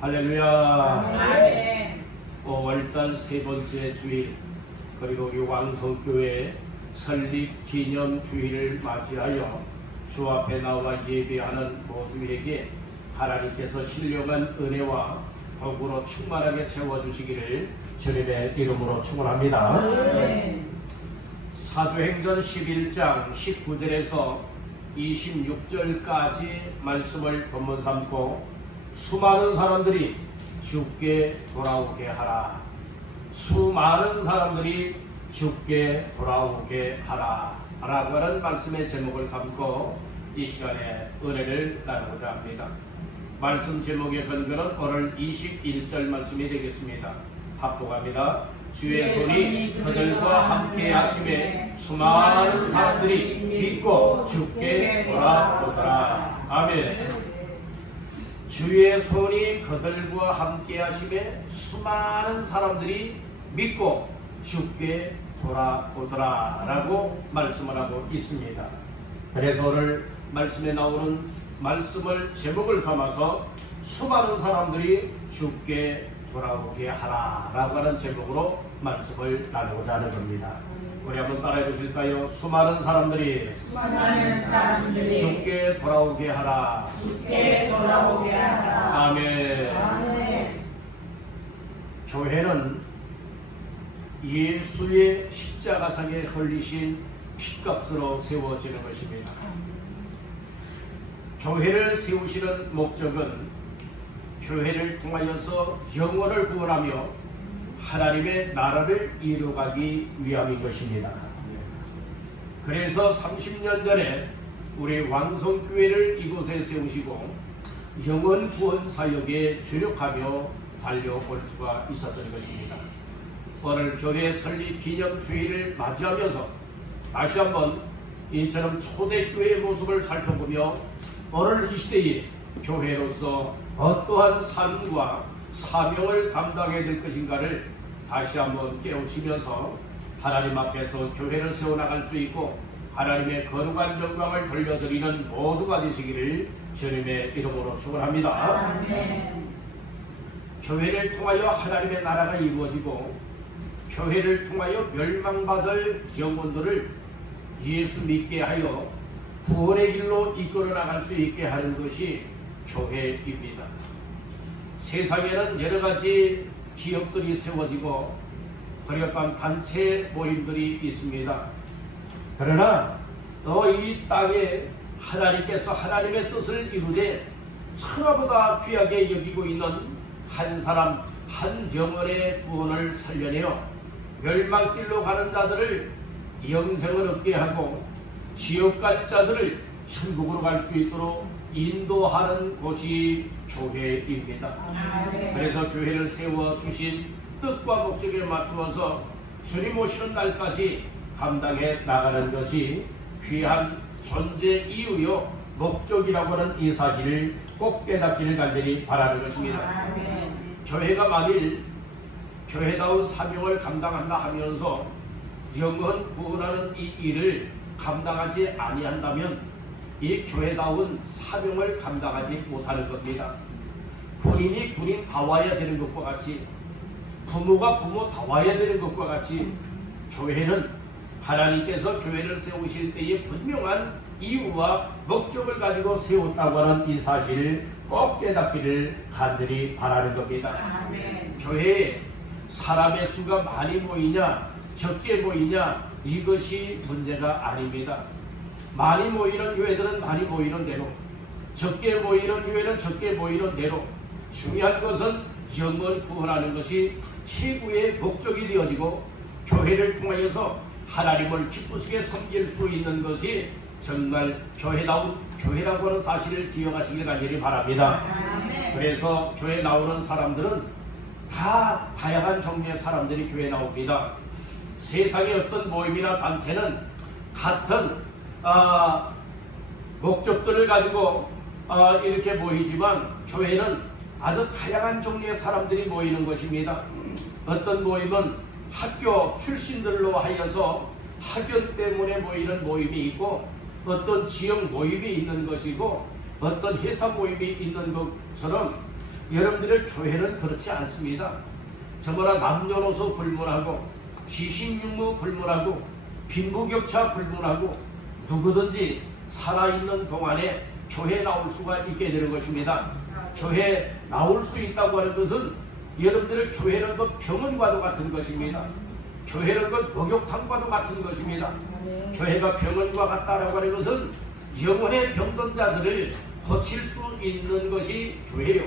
할렐루야. 아멘. 5월달 세 번째 주일, 그리고 우리 왕성교회 설립 기념 주일을 맞이하여 주 앞에 나와 예배하는 모두에게 하나님께서 신령한 은혜와 복으로 충만하게 채워주시기를 주님의 이름으로 축원합니다. 아멘. 사도행전 11장 19절에서 26절까지 말씀을 본문 삼고 수많은 사람들이 주께 돌아오게 하라. 수많은 사람들이 주께 돌아오게 하라 라고 하는 말씀의 제목을 삼고 이 시간에 은혜를 나누고자 합니다. 말씀 제목의 근거는 오늘 21절 말씀이 되겠습니다. 합독합니다. 주의 손이 그들과 함께 하심에 수많은 사람들이 믿고 주께 돌아오더라. 아멘. 주의 손이 그들과 함께 하심에 수많은 사람들이 믿고 주께 돌아오더라 라고 말씀을 하고 있습니다. 그래서 오늘 말씀에 나오는 말씀을 제목을 삼아서 수많은 사람들이 주께 돌아오게 하라 라고 하는 제목으로 말씀을 나누고자 하는 겁니다. 우리 한번 따라해 보실까요? 수많은 사람들이 주께 돌아오게 하라. 주께 돌아오게 하라. 아멘. 아멘. 교회는 예수의 십자가상에 흘리신 피값으로 세워지는 것입니다. 교회를 세우시는 목적은 교회를 통하여서 영혼을 구원하며 하나님의 나라를 이루어가기 위함인 것입니다. 그래서 30년 전에 우리 왕성교회를 이곳에 세우시고 영혼 구원 사역에 주력하며 달려볼 수가 있었던 것입니다. 오늘 교회 설립 기념 주일을 맞이하면서 다시 한번 이처럼 초대교회의 모습을 살펴보며 오늘 이 시대에 교회로서 어떠한 삶과 사명을 감당해야 될 것인가를 다시 한번 깨우치면서 하나님 앞에서 교회를 세워나갈 수 있고 하나님의 거룩한 영광을 돌려드리는 모두가 되시기를 주님의 이름으로 축원합니다. 아멘. 교회를 통하여 하나님의 나라가 이루어지고 교회를 통하여 멸망받을 영혼들을 예수 믿게 하여 구원의 길로 이끌어 나갈 수 있게 하는 것이 교회입니다. 세상에는 여러 가지 기업들이 세워지고 그리고 또한 단체 모임들이 있습니다. 그러나 이 땅에 하나님께서 하나님의 뜻을 이루되 천하보다 귀하게 여기고 있는 한 사람 한 영혼의 구원을 살려내어 멸망길로 가는 자들을 영생을 얻게 하고 지옥 갈 자들을 천국으로 갈 수 있도록 인도하는 곳이 교회입니다. 그래서 교회를 세워주신 뜻과 목적에 맞추어서 주님 오시는 날까지 감당해 나가는 것이 귀한 존재 이유요 목적이라고 하는 이 사실을 꼭 깨닫기를 간절히 바라는 것입니다. 교회가 만일 교회다운 사명을 감당한다 하면서 영혼 구원하는 이 일을 감당하지 아니한다면 이 교회다운 사명을 감당하지 못하는 겁니다. 군인이 군인 다 와야 되는 것과 같이 부모가 부모 다 와야 되는 것과 같이 교회는 하나님께서 교회를 세우실 때에 분명한 이유와 목적을 가지고 세웠다고 하는 이 사실을 꼭 깨닫기를 간절히 바라는 겁니다. 아멘. 교회에 사람의 수가 많이 모이냐 적게 모이냐 이것이 문제가 아닙니다. 많이 모이는 교회들은 많이 모이는 대로, 적게 모이는 교회는 적게 모이는 대로, 중요한 것은 영혼 구원하는 것이 최고의 목적이 되어지고 교회를 통하여서 하나님을 기쁘시게 섬길 수 있는 것이 정말 교회다운 교회라고 하는 사실을 기억하시길 간절히 바랍니다. 그래서 교회 나오는 사람들은 다 다양한 종류의 사람들이 교회에 나옵니다. 세상의 어떤 모임이나 단체는 같은 목적들을 가지고 이렇게 모이지만 교회는 아주 다양한 종류의 사람들이 모이는 것입니다. 어떤 모임은 학교 출신들로 하여서 학연 때문에 모이는 모임이 있고 어떤 지역 모임이 있는 것이고 어떤 회사 모임이 있는 것처럼 여러분들의 교회는 그렇지 않습니다. 저거나 남녀노소 불문하고 지식육무 불문하고 빈부격차 불문하고 누구든지 살아있는 동안에 교회 나올 수가 있게 되는 것입니다. 교회 나올 수 있다고 하는 것은 여러분들의 교회는 그 병원과도 같은 것입니다. 교회는 그 목욕탕과도 같은 것입니다. 교회가 병원과 같다라고 하는 것은 영혼의 병든 자들을 고칠 수 있는 것이 교회요.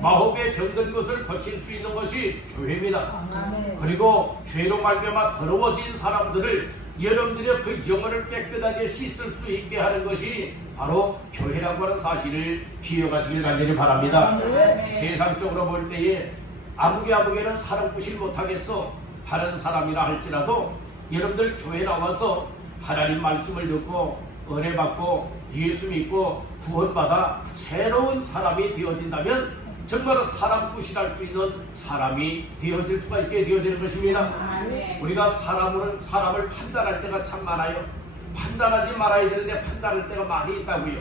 마법에 병든 것을 고칠 수 있는 것이 교회입니다. 그리고 죄로 말미암아 더러워진 사람들을 여러분들의 그 영혼을 깨끗하게 씻을 수 있게 하는 것이 바로 교회라고 하는 사실을 기억하시길 간절히 바랍니다. 세상적으로 볼 때에 아무개는 사람 구실 못하겠어 하는 사람이라 할지라도 여러분들 교회 나와서 하나님 말씀을 듣고 은혜 받고 예수 믿고 구원받아 새로운 사람이 되어진다면 정말 사람 구실할 수 있는 사람이 되어질 수가 있게 되어지는 것입니다. 우리가 사람을 판단할 때가 참 많아요. 판단하지 말아야 되는데 판단할 때가 많이 있다고요.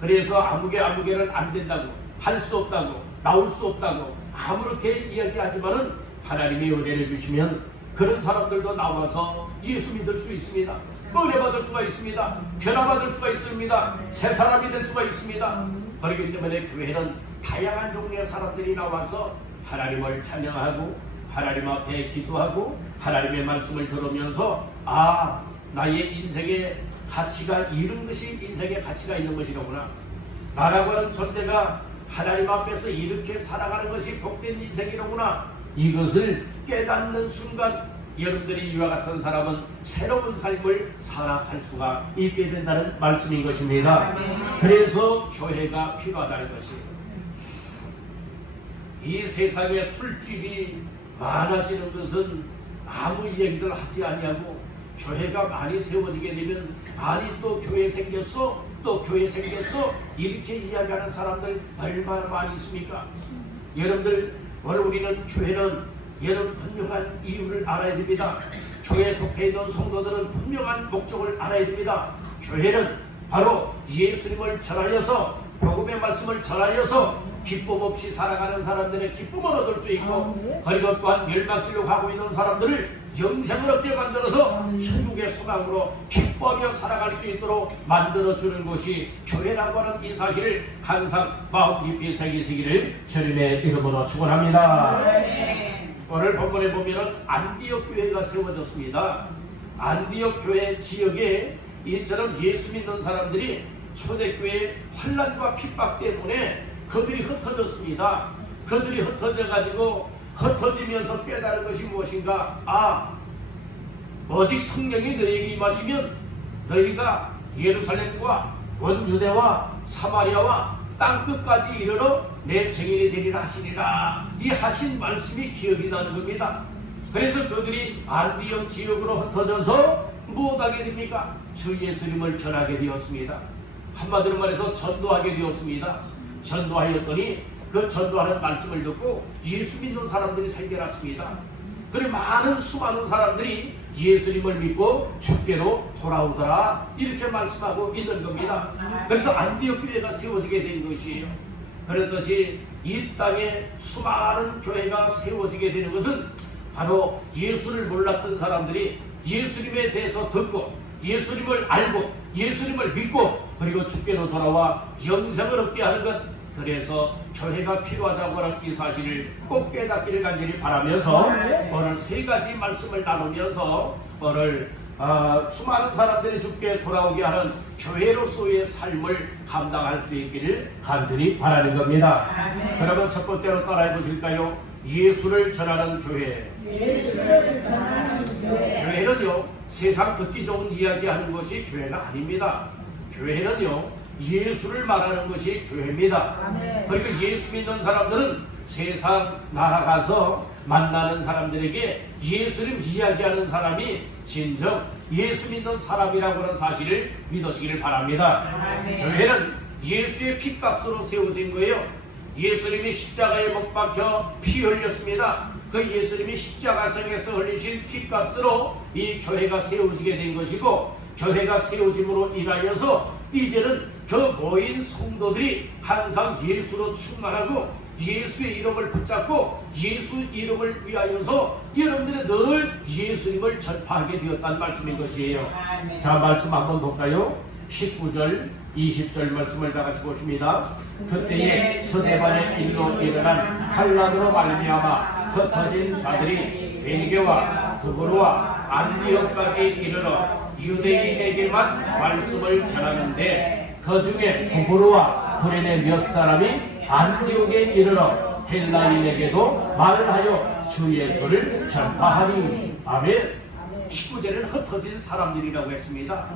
그래서 아무개는 안 된다고, 할 수 없다고, 나올 수 없다고 아무렇게 이야기하지만은 하나님이 은혜를 주시면 그런 사람들도 나와서 예수 믿을 수 있습니다. 은혜 받을 수가 있습니다. 변화받을 수가 있습니다. 새 사람이 될 수가 있습니다. 그렇기 때문에 교회는 다양한 종류의 사람들이 나와서 하나님을 찬양하고 하나님 앞에 기도하고 하나님의 말씀을 들으면서 나의 인생의 가치가 이런 것이 인생의 가치가 있는 것이로구나. 나라고 하는 존재가 하나님 앞에서 이렇게 살아가는 것이 복된 인생이로구나. 이것을 깨닫는 순간 여러분들이 이와 같은 사람은 새로운 삶을 살아갈 수가 있게 된다는 말씀인 것입니다. 그래서 교회가 필요하다는 것이에요. 이 세상에 술집이 많아지는 것은 아무 얘기들 하지 아니하고 교회가 많이 세워지게 되면 또 교회 생겼어 또 교회 생겼어 이렇게 이야기하는 사람들 얼마나 많이 있습니까? 여러분들 오늘 우리는 교회는 여러분 분명한 이유를 알아야 됩니다. 교회에 속해 있는 성도들은 분명한 목적을 알아야 됩니다. 교회는 바로 예수님을 전하여서 복음의 말씀을 전하여서 기쁨 없이 살아가는 사람들의 기쁨을 얻을 수 있고 그리고 또한 멸망길로 가고 있는 사람들을 영생을 얻게 만들어서 천국의 소망으로 기뻐하며 살아갈 수 있도록 만들어주는 것이 교회라고 하는 이 사실을 항상 마음 깊이 새기시기를 주님의 이름으로 축원합니다. 오늘 본문에 보면은 안디옥 교회가 세워졌습니다. 안디옥 교회 지역에 이처럼 예수 믿는 사람들이 초대교회 환난과 핍박 때문에 그들이 흩어졌습니다. 그들이 흩어지면서 깨달은 것이 무엇인가? 오직 성령이 너희에게 임하시면 너희가 예루살렘과 온 유대와 사마리아와 땅끝까지 이르러 내 증인이 되리라 하시니라. 이 하신 말씀이 기억이 나는 겁니다. 그래서 그들이 안디옥 지역으로 흩어져서 무엇하게 됩니까? 주 예수님을 전하게 되었습니다. 한마디로 말해서 전도하게 되었습니다. 전도하였더니 그 전도하는 말씀을 듣고 예수 믿는 사람들이 생겨났습니다. 그리고 수많은 사람들이 예수님을 믿고 주께로 돌아오더라 이렇게 말씀하고 있는 겁니다. 그래서 안디옥 교회가 세워지게 된 것이에요. 그렇듯이 이 땅에 수많은 교회가 세워지게 되는 것은 바로 예수를 몰랐던 사람들이 예수님에 대해서 듣고 예수님을 알고 예수님을 믿고 그리고 주께로 돌아와 영생을 얻게 하는 것. 그래서 교회가 필요하다고 하는 이 사실을 꼭 깨닫기를 간절히 바라면서 오늘 세 가지 말씀을 나누면서 오늘 수많은 사람들이 주께 돌아오게 하는 교회로서의 삶을 감당할 수 있기를 간절히 바라는 겁니다. 그러면 첫 번째로 따라해 보실까요? 예수를 전하는 교회. 예수를 전하는 교회. 교회는요 세상 듣기 좋은 이야기하는 것이 교회가 아닙니다. 교회는요 예수를 말하는 것이 교회입니다. 그리고 예수 믿는 사람들은 세상 나아가서 만나는 사람들에게 예수님 이야기하는 사람이 진정 예수 믿는 사람이라고 하는 사실을 믿으시기를 바랍니다. 교회는 예수의 피값으로 세워진 거예요. 예수님이 십자가에 못 박혀 피 흘렸습니다. 그 예수님이 십자가상에서 흘리신 피값으로 이 교회가 세워지게 된 것이고 교회가 세워짐으로 인하여서 이제는 그 모인 성도들이 항상 예수로 충만하고 예수의 이름을 붙잡고 예수 이름을 위하여서 여러분들이 늘 예수님을 전파하게 되었다는 말씀인 것이에요. 자, 말씀 한번 볼까요? 19절 20절 말씀을 다 같이 보십니다. 그때에 서대반의 일로 일어난 환란으로 말미암아 흩어진 자들이 베니게와 두브로와 안디옥까지 이르러 유대인에게만 말씀을 전하는데 그 중에 두브로와 구레네 몇 사람이 안디옥에 이르러 헬라인에게도 말을 하여 주 예수를 전파하니. 아멘. 19절에는 흩어진 사람들이라고 했습니다.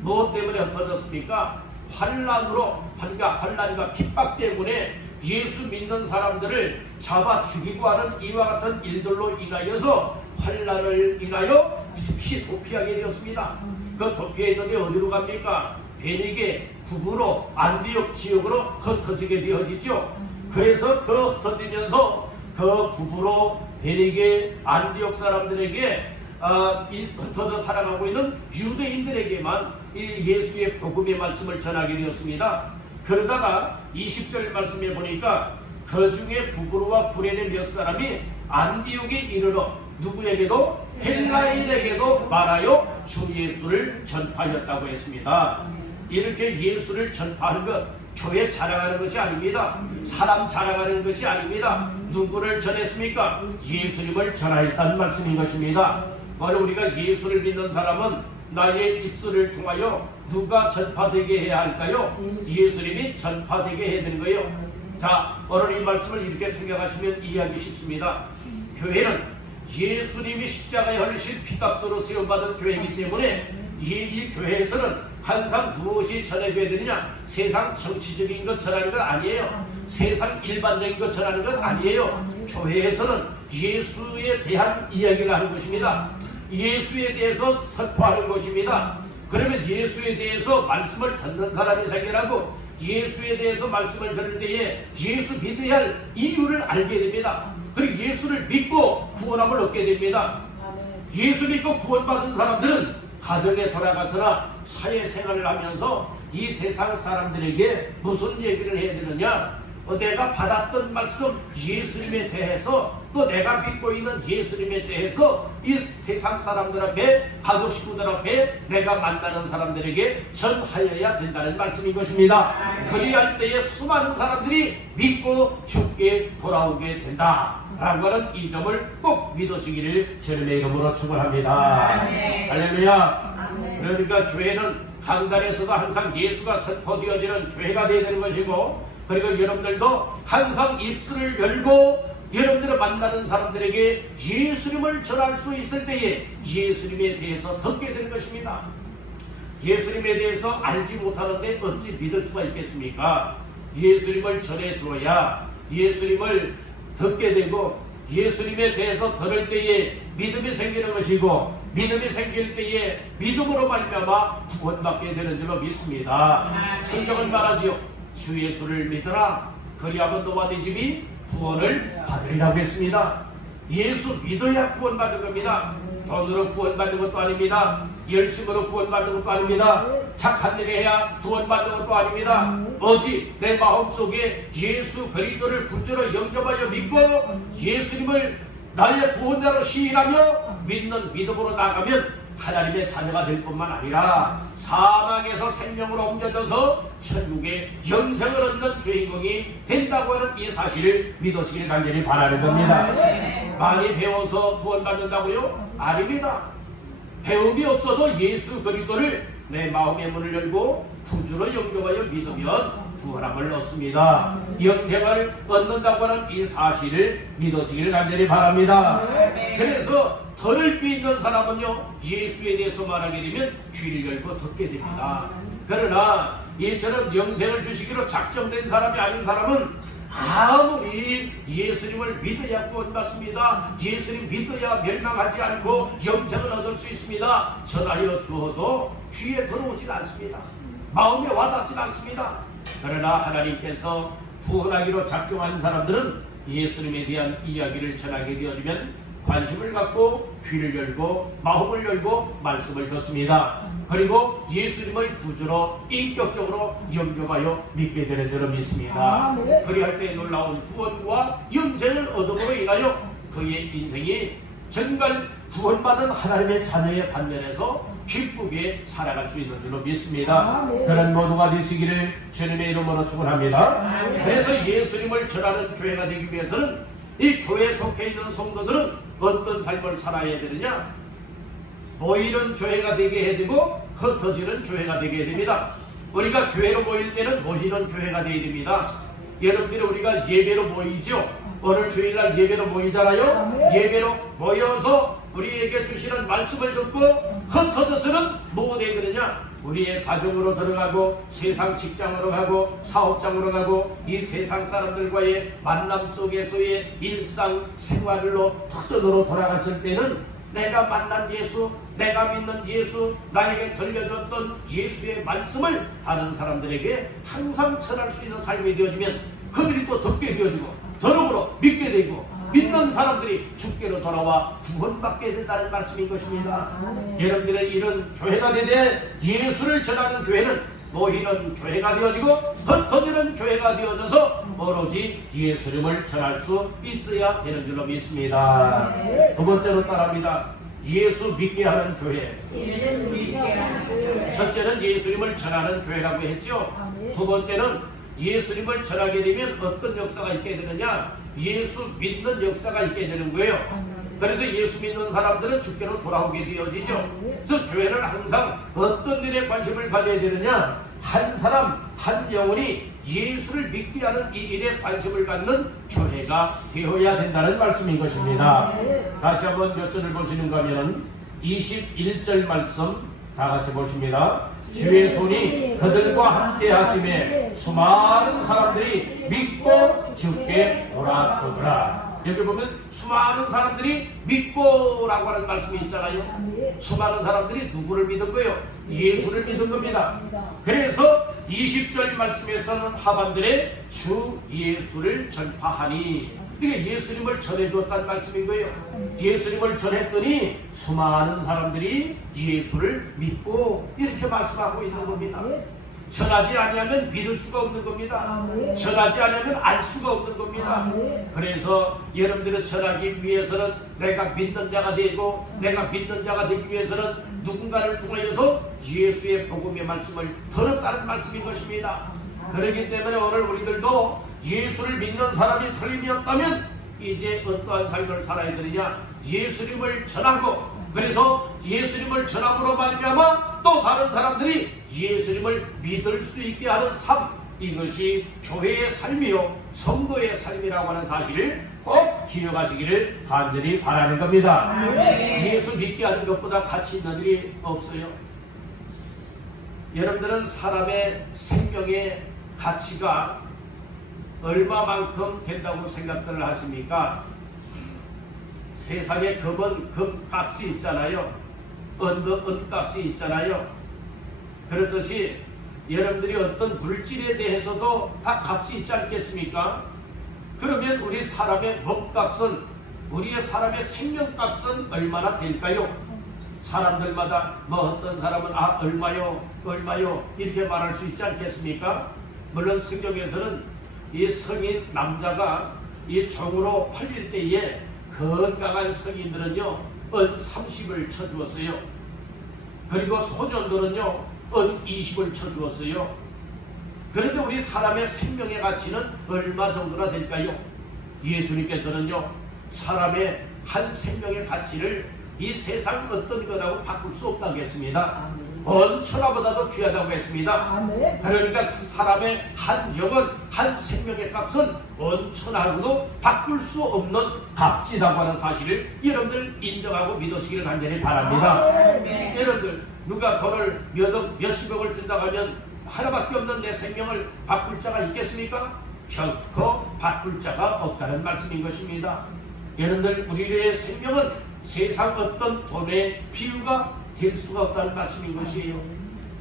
무엇 때문에 흩어졌습니까? 환란으로, 환란과 핍박 때문에 예수 믿는 사람들을 잡아 죽이고 하는 이와 같은 일들로 인하여서 환란을 인하여 습시 도피하게 되었습니다. 그 도피했는데 어디로 갑니까? 베니게, 두브로, 안디옥 지역으로 흩어지게 되어지죠. 그래서 그 흩어지면서 그 두브로, 베니게, 안디옥 사람들에게 흩어져 살아가고 있는 유대인들에게만 예수의 복음의 말씀을 전하게 되었습니다. 그러다가 20절 말씀에 보니까 그 중에 두브로와 구레네 몇 사람이 안디옥에 이르러 누구에게도 헬라인에게도 말하여 주 예수를 전파하였다고 했습니다. 이렇게 예수를 전파하는 것, 교회 자랑하는 것이 아닙니다. 사람 자랑하는 것이 아닙니다. 누구를 전했습니까? 예수님을 전하였다는 말씀인 것입니다. 바로 우리가 예수를 믿는 사람은 나의 입술을 통하여 누가 전파되게 해야 할까요? 예수님이 전파되게 해야 되는 거예요. 자, 오늘 이 말씀을 이렇게 생각하시면 이해하기 쉽습니다. 교회는 예수님이 십자가에 흘리신 피값으로 세움받은 교회이기 때문에 이 교회에서는 항상 무엇이 전해져야 되느냐? 세상 정치적인 것 전하는 것 아니에요. 세상 일반적인 것 전하는 것 아니에요. 교회에서는 예수에 대한 이야기를 하는 것입니다. 예수에 대해서 선포하는 것입니다. 그러면 예수에 대해서 말씀을 듣는 사람이 생겨나고 예수에 대해서 말씀을 들을 때에 예수 믿어야 할 이유를 알게 됩니다. 그리고 예수를 믿고 구원함을 얻게 됩니다. 예수 믿고 구원받은 사람들은 가정에 돌아가서나 사회생활을 하면서 이 세상 사람들에게 무슨 얘기를 해야 되느냐? 내가 받았던 말씀 예수님에 대해서 또 내가 믿고 있는 예수님에 대해서 이 세상 사람들 앞에, 가족 식구들 앞에 내가 만나는 사람들에게 전하여야 된다는 말씀인 것입니다. 그리할 때에 수많은 사람들이 믿고 죽게 돌아오게 된다라고 하는 이 점을 꼭 믿으시기를 주님의 이름으로 축원합니다. 할렐루야. 그러니까 교회는 강단에서도 항상 예수가 선포되어지는 교회가 되어야 되는 것이고, 그리고 여러분들도 항상 입술을 열고 여러분들을 만나는 사람들에게 예수님을 전할 수 있을 때에 예수님에 대해서 듣게 되는 것입니다. 예수님에 대해서 알지 못하는데 어찌 믿을 수가 있겠습니까? 예수님을 전해줘야 예수님을 듣게 되고 예수님에 대해서 들을 때에 믿음이 생기는 것이고, 믿음이 생길 때에 믿음으로 말미암아 구원받게 되는 줄로 믿습니다. 성경은 말하지요. 주 예수를 믿어라. 그리하면 너와 네 집이 구원을 받으리라고 했습니다. 예수 믿어야 구원받는 겁니다. 돈으로 구원받는 것도 아닙니다. 열심으로 구원받는 것도 아닙니다. 착한 일을 해야 구원받는 것도 아닙니다. 오직 내 마음속에 예수 그리스도를 구주로 영접하여 믿고 예수님을 나의 구원자로 시인하며 믿는 믿음으로 나가면 하나님의 자녀가 될 뿐만 아니라 사망에서 생명으로 옮겨져서 천국의 영생을 얻는 주인공이 된다고 하는 이 사실을 믿으시길 간절히 바라는 겁니다. 많이 배워서 구원받는다고요? 아닙니다. 배움이 없어도 예수 그리스도를 내 마음의 문을 열고 구주로 영접하여 믿으면 구원함을 얻습니다. 영생을 얻는다고 하는 이 사실을 믿으시길 간절히 바랍니다. 그래서 들을 귀 있는 사람은요, 예수에 대해서 말하게 되면 귀를 열고 듣게 됩니다. 그러나 이처럼 영생을 주시기로 작정된 사람이 아닌 사람은 아무리 예수님을 믿어야 구원받습니다, 예수님 믿어야 멸망하지 않고 영생을 얻을 수 있습니다, 전하여 주어도 귀에 들어오질 않습니다. 마음에 와닿지 않습니다. 그러나 하나님께서 구원하기로 작정한 사람들은 예수님에 대한 이야기를 전하게 되어지면 관심을 갖고 귀를 열고 마음을 열고 말씀을 듣습니다. 그리고 예수님을 구주로 인격적으로 영접하여 믿게 되는 줄로 믿습니다. 그리할 때 놀라운 구원과 영생을 얻음으로 인하여 그의 인생이 정말 구원받은 하나님의 자녀의 반면에서 기쁘게 살아갈 수 있는 줄로 믿습니다. 그런 모두가 되시기를 주님의 이름으로 축원합니다. 그래서 예수님을 전하는 교회가 되기 위해서는 이 교회에 속해 있는 성도들은 어떤 삶을 살아야 되느냐? 모이는 교회가 되게 해야 되고 흩어지는 교회가 되게 해야 됩니다. 우리가 교회로 모일 때는 모이는 교회가 되어야 됩니다. 여러분들이 우리가 예배로 모이죠. 오늘 주일날 예배로 모이잖아요. 예배로 모여서 우리에게 주시는 말씀을 듣고 흩어져서는 뭐가 되느냐? 우리의 가정으로 들어가고 세상 직장으로 가고 사업장으로 가고 이 세상 사람들과의 만남 속에서의 일상 생활로 터전으로 돌아갔을 때는 내가 만난 예수, 내가 믿는 예수, 나에게 들려줬던 예수의 말씀을 다른 사람들에게 항상 전할 수 있는 삶이 되어지면 그들이 또 듣게 되어지고 더러으로 믿게 되고 믿는 사람들이 주께로 돌아와 구원받게 된다는 말씀인 것입니다. 여러분들의 이런 교회가 되되 예수를 전하는 교회는 모이는 교회가 되어지고 흩어지는 교회가 되어져서 오로지 예수님을 전할 수 있어야 되는 줄로 믿습니다. 두 번째로 따라합니다. 예수 믿게 하는 교회. 첫째는 예수님을 전하는 교회라고 했죠. 두 번째는 예수님을 전하게 되면 어떤 역사가 있게 되느냐? 예수 믿는 역사가 있게 되는 거예요. 그래서 예수 믿는 사람들은 주께로 돌아오게 되어지죠. 그래서 교회는 항상 어떤 일에 관심을 가져야 되느냐? 한 사람, 한 영혼이 예수를 믿게 하는 이 일에 관심을 갖는 교회가 되어야 된다는 말씀인 것입니다. 다시 한번 몇 절을 보시는가 하면 21절 말씀 다 같이 보십니다. 주의 손이 그들과 함께 하심에 수많은 사람들이 믿고 주께 돌아오더라. 여기 보면 수많은 사람들이 믿고라고 하는 말씀이 있잖아요. 수많은 사람들이 누구를 믿은 거예요? 예수를 믿은 겁니다. 그래서 20절 말씀에서는 하반절에 주 예수를 전파하니, 이게 예수님을 전해줬다는 말씀인 거예요. 예수님을 전했더니 수많은 사람들이 예수를 믿고 이렇게 말씀하고 있는 겁니다. 전하지 않으면 믿을 수가 없는 겁니다. 전하지 않으면 알 수가 없는 겁니다. 그래서 여러분들을 전하기 위해서는 내가 믿는 자가 되고, 내가 믿는 자가 되기 위해서는 누군가를 통하여서 예수의 복음의 말씀을 들었다는 말씀인 것입니다. 그렇기 때문에 오늘 우리들도 예수를 믿는 사람이 틀림이었다면 이제 어떠한 삶을 살아야 되느냐? 예수님을 전하고, 그래서 예수님을 전함으로 말미암아 또 다른 사람들이 예수님을 믿을 수 있게 하는 삶, 이것이 교회의 삶이요 성도의 삶이라고 하는 사실을 꼭 기억하시기를 간절히 바라는 겁니다. 예수 믿게 하는 것보다 가치 있는 일이 없어요. 여러분들은 사람의 생명의 가치가 얼마만큼 된다고 생각을 하십니까? 세상에 금은 금값이 있잖아요. 은도 은값이 있잖아요. 그렇듯이 여러분들이 어떤 물질에 대해서도 다 값이 있지 않겠습니까? 그러면 우리 사람의 몸값은, 우리의 사람의 생명값은 얼마나 될까요? 사람들마다 어떤 사람은 얼마요 이렇게 말할 수 있지 않겠습니까? 물론 성경에서는 이 성인 남자가 이 종으로 팔릴 때에 건강한 성인들은요 은 30을 쳐주었어요. 그리고 소년들은요 은 20을 쳐주었어요. 그런데 우리 사람의 생명의 가치는 얼마 정도나 될까요? 예수님께서는요 사람의 한 생명의 가치를 이 세상 어떤 것하고 바꿀 수 없다고 했습니다. 온 천하보다도 귀하다고 했습니다. 그러니까 사람의 한 영혼, 한 생명의 값은 온 천하하고도 바꿀 수 없는 값지다고 하는 사실을 여러분들 인정하고 믿으시기를 간절히 바랍니다. 여러분들 누가 돈을 몇십억을 준다고 하면 하나밖에 없는 내 생명을 바꿀 자가 있겠습니까? 결코 바꿀 자가 없다는 말씀인 것입니다. 여러분들 우리의 생명은 세상 어떤 돈의 비유가 될 수가 없다는 말씀인 것이에요.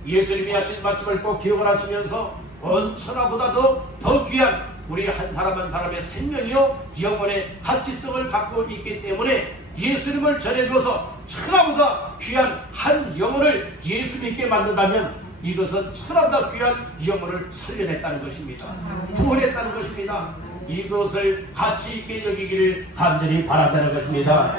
예수님이 하신 말씀을 꼭 기억을 하시면서 온 천하보다도 더 귀한 우리 한 사람 한 사람의 생명이요 영혼의 가치성을 갖고 있기 때문에 예수님을 전해줘서 천하보다 귀한 한 영혼을 예수 믿게 만든다면 이것은 천하보다 귀한 영혼을 살려냈다는 것입니다. 구원했다는 것입니다. 이것을 가치 있게 여기기를 간절히 바란다는 것입니다.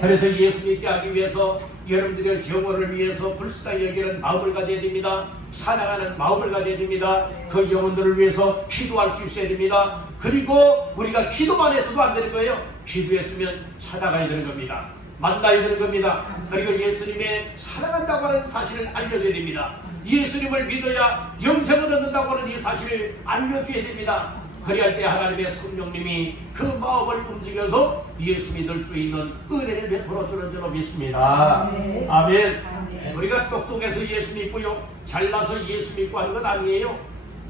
그래서 예수 믿게 하기 위해서 여러분들의 영혼을 위해서 불쌍히 여기는 마음을 가져야 됩니다. 사랑하는 마음을 가져야 됩니다. 그 영혼들을 위해서 기도할 수 있어야 됩니다. 그리고 우리가 기도만 해서도 안 되는 거예요. 기도했으면 찾아가야 되는 겁니다. 만나야 되는 겁니다. 그리고 예수님의 사랑한다고 하는 사실을 알려줘야 됩니다. 예수님을 믿어야 영생을 얻는다고 하는 이 사실을 알려줘야 됩니다. 그리할 때 하나님의 성령님이 그 마음을 움직여서 예수 믿을 수 있는 은혜를 베풀어 주는 줄로 믿습니다. 아멘. 우리가 똑똑해서 예수 믿고요, 잘나서 예수 믿고 하는 건 아니에요.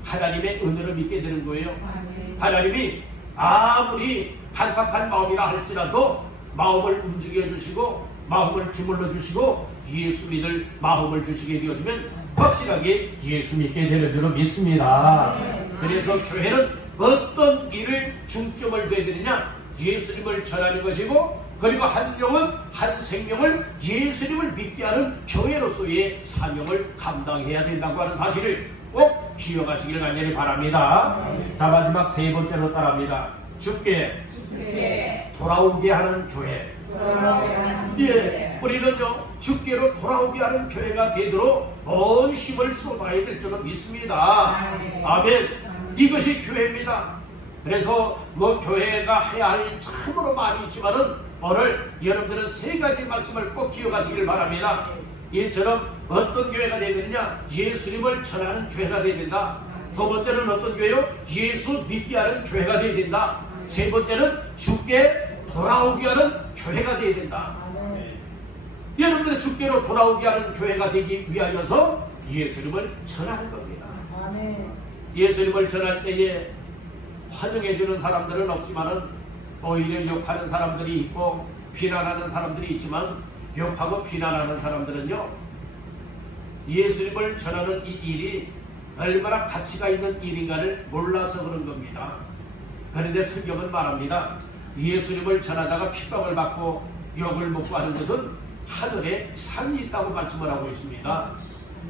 하나님의 은혜를 믿게 되는 거예요. 하나님이 아무리 단박한 마음이라 할지라도 마음을 움직여 주시고 마음을 주물러 주시고 예수 믿을 마음을 주시게 되어주면 확실하게 예수 믿게 되는 줄로 믿습니다. 그래서 교회는 어떤 일을 중점을 둬야 되느냐? 예수님을 전하는 것이고, 그리고 한 영혼 한 생명을 예수님을 믿게 하는 교회로서의 사명을 감당해야 된다고 하는 사실을 꼭 기억하시기를 간절히 바랍니다. 자, 마지막 세 번째로 따라합니다. 주께 돌아오게 하는 교회. 예, 우리는요 주께로 돌아오게 하는 교회가 되도록 온 힘을 쏟아야 될 줄로 믿습니다. 아멘. 이것이 교회입니다. 그래서 뭐 교회가 해야 할 참으로 많이 있지만은 오늘 여러분들은 세 가지 말씀을 꼭 기억하시길 바랍니다. 이처럼 어떤 교회가 되야 되느냐? 예수님을 전하는 교회가 되야 된다. 두 번째는 어떤 교회요? 예수 믿게 하는 교회가 되야 된다. 세 번째는 주께 돌아오게 하는 교회가 되야 된다. 여러분들의 주께로 돌아오게 하는 교회가 되기 위하여서 예수님을 전하는 겁니다. 예수님을 전할 때에 환영해주는 사람들은 없지만은 오히려 욕하는 사람들이 있고 비난하는 사람들이 있지만, 욕하고 비난하는 사람들은요 예수님을 전하는 이 일이 얼마나 가치가 있는 일인가를 몰라서 그런 겁니다. 그런데 성경은 말합니다. 예수님을 전하다가 핍박을 받고 욕을 먹고 하는 것은 하늘에 상이 있다고 말씀을 하고 있습니다.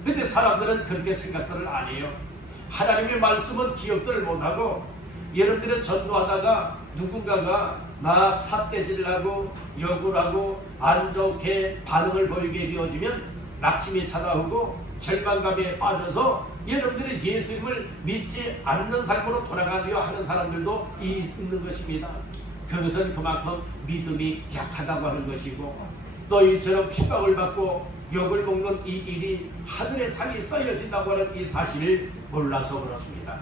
그런데 사람들은 그렇게 생각들을 안 해요. 하나님의 말씀은 기억들을 못하고, 여러분들은 전도하다가 누군가가 나 삿대질하고 욕을 하고 안 좋게 반응을 보이게 되어지면 낙심이 찾아오고 절망감에 빠져서 여러분들이 예수님을 믿지 않는 삶으로 돌아가려 하는 사람들도 있는 것입니다. 그것은 그만큼 믿음이 약하다고 하는 것이고, 또 이처럼 핍박을 받고 욕을 먹는 이 일이 하늘의 상이 쌓여진다고 하는 이 사실을 몰라서 그렇습니다.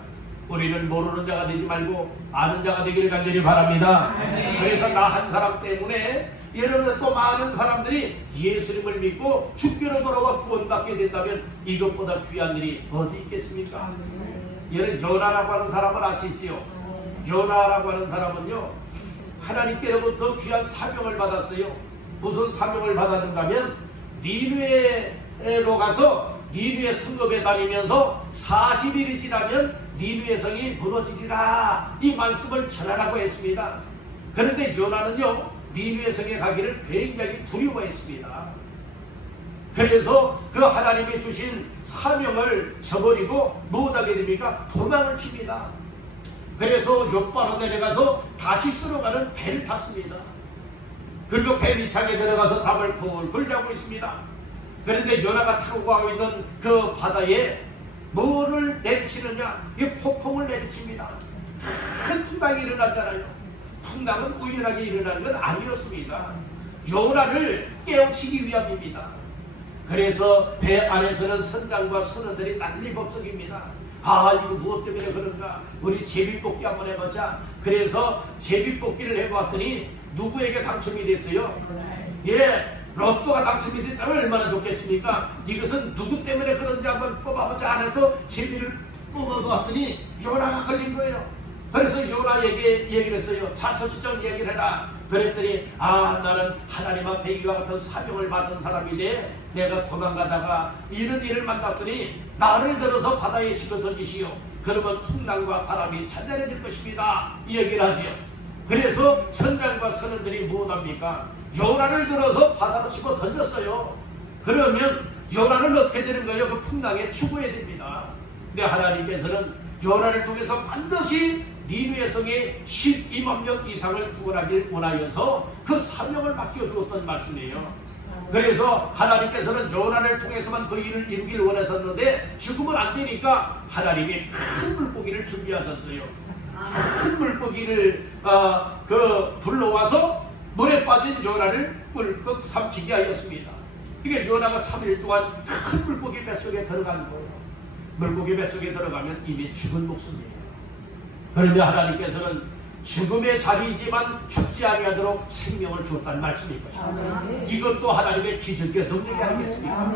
우리는 모르는 자가 되지 말고 아는 자가 되기를 간절히 바랍니다. 그래서 나 한 사람 때문에 여러분 또 많은 사람들이 예수님을 믿고 주께로 돌아와 구원받게 된다면 이것보다 귀한 일이 어디 있겠습니까? 여러분 요나라고 하는 사람을 아시지요? 요나라고 하는 사람은요 하나님께로부터 귀한 사명을 받았어요. 무슨 사명을 받았는가 하면 니느웨로 가서 니느웨 성읍에 다니면서 40일이 지나면 니느웨 성이 무너지리라, 이 말씀을 전하라고 했습니다. 그런데 요나는요 니느웨 성에 가기를 굉장히 두려워했습니다. 그래서 그 하나님이 주신 사명을 저버리고 무엇하게 됩니까? 도망을 칩니다. 그래서 욥바로 내려가서 다시스로 가는 배를 탔습니다. 그리고 배 밑창에 들어가서 잠을 굴굴 자고 있습니다. 그런데 요나가 타고 가고 있는 그 바다에 뭐를 내리치느냐? 이 폭풍을 내리칩니다. 큰 풍랑이 일어났잖아요. 풍랑은 우연하게 일어나는 건 아니었습니다. 요나를 깨우치기 위함입니다. 그래서 배 안에서는 선장과 선원들이 난리법석입니다. 아, 이거 무엇 때문에 그런가? 우리 제비뽑기 한번 해보자. 그래서 제비뽑기를 해봤더니 누구에게 당첨이 됐어요? 예, 로또가 당첨이 됐다면 얼마나 좋겠습니까? 이것은 누구 때문에 그런지 한번 뽑아보자 안해서 제비를 뽑아봤더니 요나가 걸린 거예요. 그래서 요나에게 얘기를 했어요. 자초지정 얘기를 해라. 그랬더니 나는 하나님 앞에 이와 같은 사명을 받은 사람이래. 내가 도망가다가 이런 일을 만났으니 나를 들어서 바다에 집어 던지시오. 그러면 풍랑과 바람이 잔잔해질 것입니다. 이 얘기를 하지요. 그래서 선장과 선원들이 무엇합니까? 요나를 들어서 바다로 치고 던졌어요. 그러면 요나는 어떻게 되는 거예요? 그 풍랑에 죽어야 됩니다. 근데 하나님께서는 요나를 통해서 반드시 니느웨 성에 12만 명 이상을 구원하길 원하여서 그 사명을 맡겨주었던 말씀이에요. 그래서 하나님께서는 요나를 통해서만 그 일을 이루길 원하셨는데 죽으면 안 되니까 하나님이 큰 물고기를 준비하셨어요. 큰 물고기를 불러와서 물에 빠진 요나를 꿀꺽 삼키게 하였습니다. 이게 요나가 3일 동안 큰 물고기 뱃속에 들어간 거예요. 물고기 뱃속에 들어가면 이미 죽은 목숨이에요. 그런데 하나님께서는 죽음의 자리이지만 죽지 아니하도록 생명을 주었다는 말씀인 것입니다. 이것도 하나님의 기적의 능력이 아니겠습니까?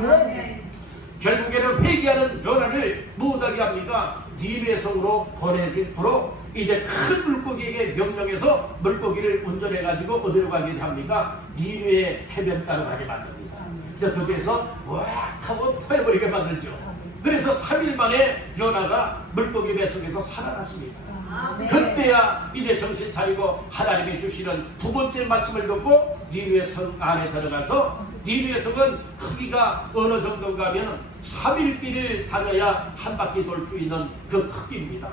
결국에는 회개하는 요나를 무엇하게 합니까? 니느웨 성으로 보내도록 이제 큰 물고기에게 명령해서 물고기를 운전해가지고 어디로 가게 합니까? 니느웨 해변가로 가게 만듭니다. 그래서 거기에서 와 하고 토해버리게 만들죠. 그래서 3일 만에 요나가 물고기 뱃속에서 살아났습니다. 그때야 이제 정신 차리고 하나님이 주시는 두 번째 말씀을 듣고 니느웨 성 안에 들어가서 니느웨 성은 크기가 어느 정도인가 하면 3일 길을 다녀야 한 바퀴 돌 수 있는 그 크기입니다.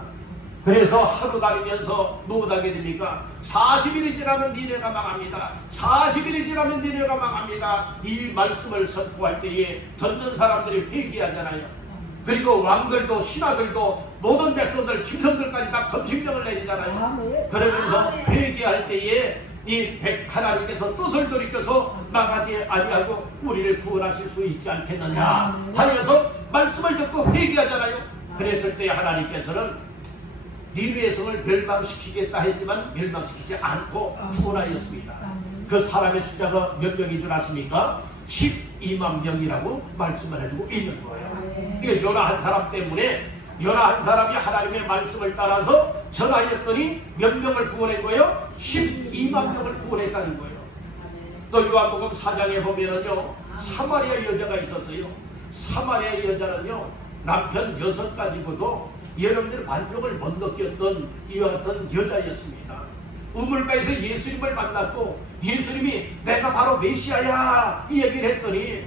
그래서 하루 다니면서 무엇하게 됩니까? 40일이 지나면 니느웨가 망합니다. 40일이 지나면 니느웨가 망합니다. 이 말씀을 선포할 때에 듣는 사람들이 회개하잖아요. 그리고 왕들도 신하들도 모든 백성들 짐승들까지 다 검증령을 내리잖아요. 그러면서 회개할 때에 이 하나님께서 뜻을 돌이켜서 나가지 아니하고 우리를 구원하실 수 있지 않겠느냐 하여서 말씀을 듣고 회개하잖아요. 그랬을 때 하나님께서는 니느웨 성을 멸망시키겠다 했지만 멸망시키지 않고 구원하였습니다. 그 사람의 숫자가 몇 명인 줄 아십니까? 12만 명이라고 말씀을 해주고 있는 거예요. 이게 요나 한 사람 때문에 요나 한 사람이 하나님의 말씀을 따라서 전하였더니 몇 명을 구원한 거예요? 12만 명을 구원했다는 거예요. 또 요한복음 4장에 보면은요, 사마리아 여자가 있었어요. 사마리아 여자는요, 남편 6가지고도 여러분들 만족을 못 느꼈던 이와 같은 여자였습니다. 우물가에서 예수님을 만났고 예수님이 내가 바로 메시아야 이 얘기를 했더니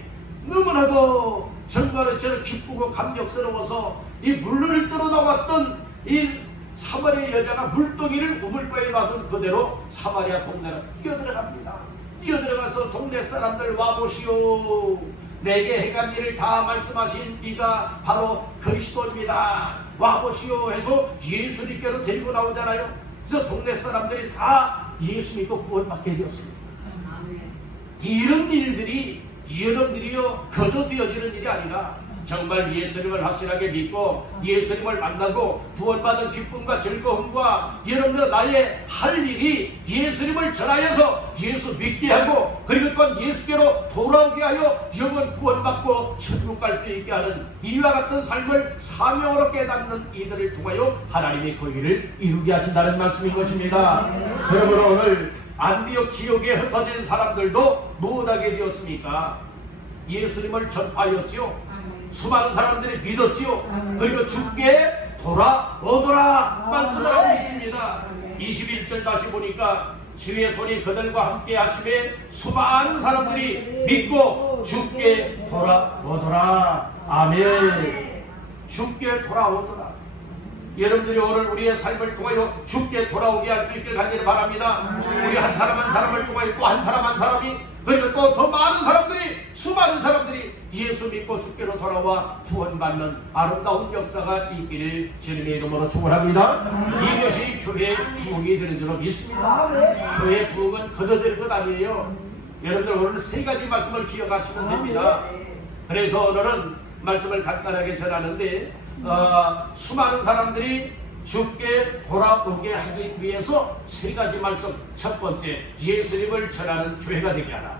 너무나도 정말로 저를 기쁘고 감격스러워서 이 물을 떨어 나왔던 이 사마리아 여자가 물동이를 우물가에 놔둔 그대로 사마리아 동네로 뛰어들어갑니다. 뛰어들어가서 동네 사람들 와보시오. 내게 행한 일을 다 말씀하신 이가 바로 그리스도입니다. 와보시오 해서 예수님께로 데리고 나오잖아요. 그래서 동네 사람들이 다 예수 믿고 구원받게 되었습니다. 이런 일들이 여러분들이요 거저 되어지는 일이 아니라 정말 예수님을 확실하게 믿고 예수님을 만나고 구원받은 기쁨과 즐거움과 여러분들 나의 할 일이 예수님을 전하여서 예수 믿게 하고 그리고 또한 예수께로 돌아오게 하여 영원 구원받고 천국 갈 수 있게 하는 이와 같은 삶을 사명으로 깨닫는 이들을 통하여 하나님의 그 일을 이루게 하신다는 말씀인 것입니다. 그러므로 오늘 안디옥 지옥에 흩어진 사람들도 무엇하게 되었습니까? 예수님을 전파하였지요. 수많은 사람들이 믿었지요. 그리고 주께 돌아오더라 말씀을 하고 있습니다. 21절 다시 보니까 주의 손이 그들과 함께 하심에 수많은 사람들이 믿고 주께 돌아오더라. 아멘. 주께 돌아오더라. 여러분들이 오늘 우리의 삶을 통하여 주께 돌아오게 할 수 있길 간절히 바랍니다. 우리 한 사람 한 사람을 통하여 또 한 사람 한 사람이 그리고 또 더 많은 사람들이 수많은 사람들이 예수 믿고 주께로 돌아와 구원받는 아름다운 역사가 있기를 주님의 이름으로 축원합니다. 이것이 교회의 부흥이 되는 줄로 믿습니다. 교회의 부흥은 거저될 것 아니에요. 여러분들 오늘 세 가지 말씀을 기억하시면 됩니다. 그래서 오늘은 말씀을 간단하게 전하는데 수많은 사람들이 주께 돌아오게 하기 위해서 세 가지 말씀. 첫 번째, 예수님을 전하는 교회가 되게 하라.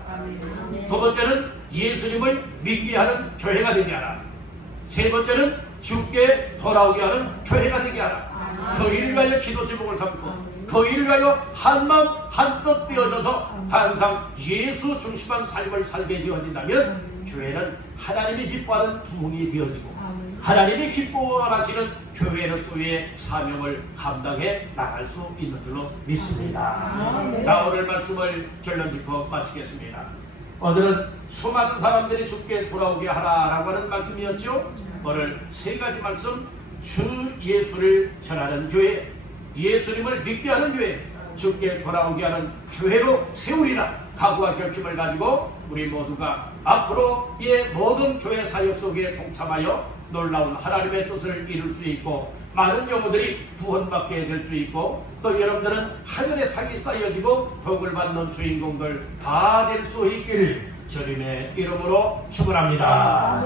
두 번째는 예수님을 믿게 하는 교회가 되게 하라. 세 번째는 주께 돌아오게 하는 교회가 되게 하라. 그 일을 위하여 기도 제목을 삼고 그 일을 위하여 한마음 한뜻 되어져서 항상 예수 중심한 삶을 살게 되어진다면 교회는 하나님이 기뻐하는 부흥이 되어지고 하나님이 기뻐하시는 교회로서의 사명을 감당해 나갈 수 있는 줄로 믿습니다. 자, 오늘 말씀을 결론짓고 마치겠습니다. 오늘은 수많은 사람들이 주께 돌아오게 하라라고 하는 말씀이었죠. 오늘 세 가지 말씀, 주 예수를 전하는 교회, 예수님을 믿게 하는 교회, 주께 돌아오게 하는 교회로 세우리라 각오와 결심을 가지고 우리 모두가 앞으로 이 모든 교회 사역 속에 동참하여 놀라운 하나님의 뜻을 이룰 수 있고 많은 영혼들이 구원받게 될 수 있고 또 여러분들은 하늘의 상이 쌓여지고 복을 받는 주인공들 다 될 수 있기를 주님의 이름으로 축원합니다.